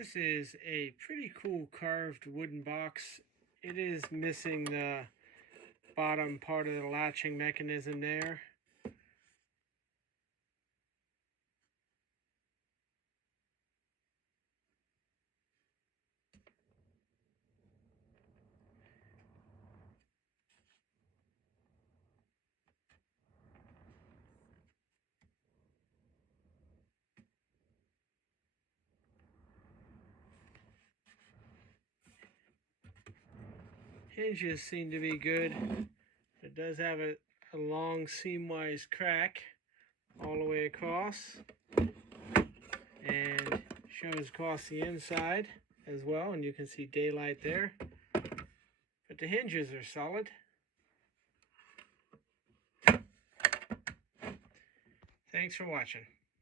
This is a pretty cool carved wooden box. It is missing the bottom part of the latching mechanism there. Hinges seem to be good. It does have a long seam-wise crack all the way across, and shows across the inside as well, and you can see daylight there. But the hinges are solid. Thanks for watching.